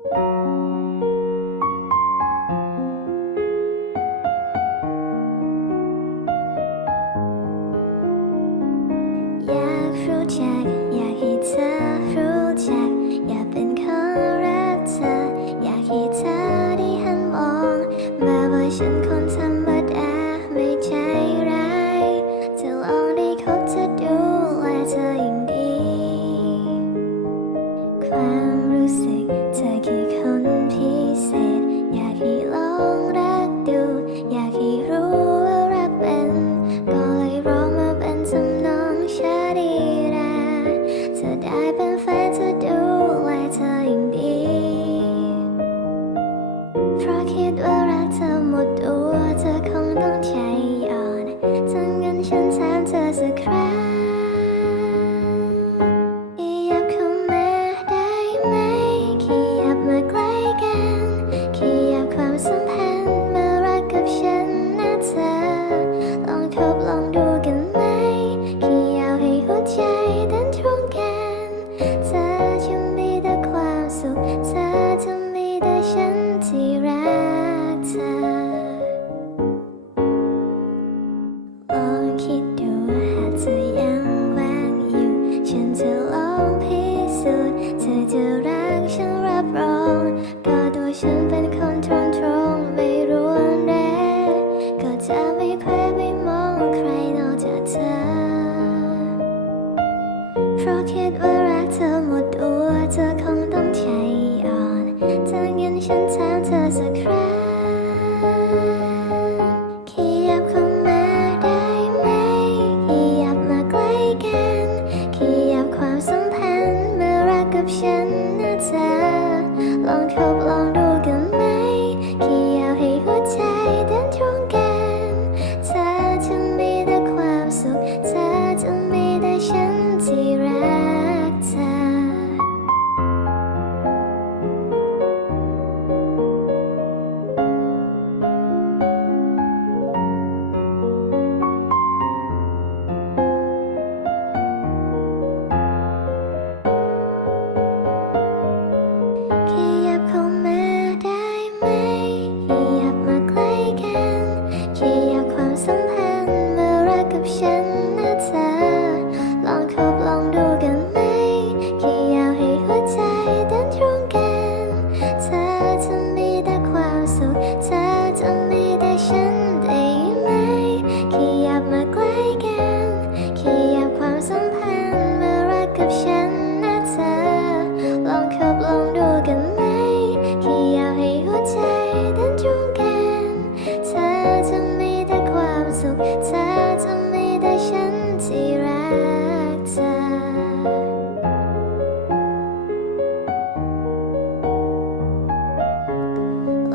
Música a. เธอจะรักฉันรับรองก็ตัวฉันเป็นคนตรงตรงไม่รุนแรงก็จะไม่เคยไม่มองใครนอกจากเธอ เพราะคิดว่ารักเธอหมดตัวเธอคงต้องใจอ่อนถ้างั้นฉันถามเธอสักครั้ง 真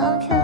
on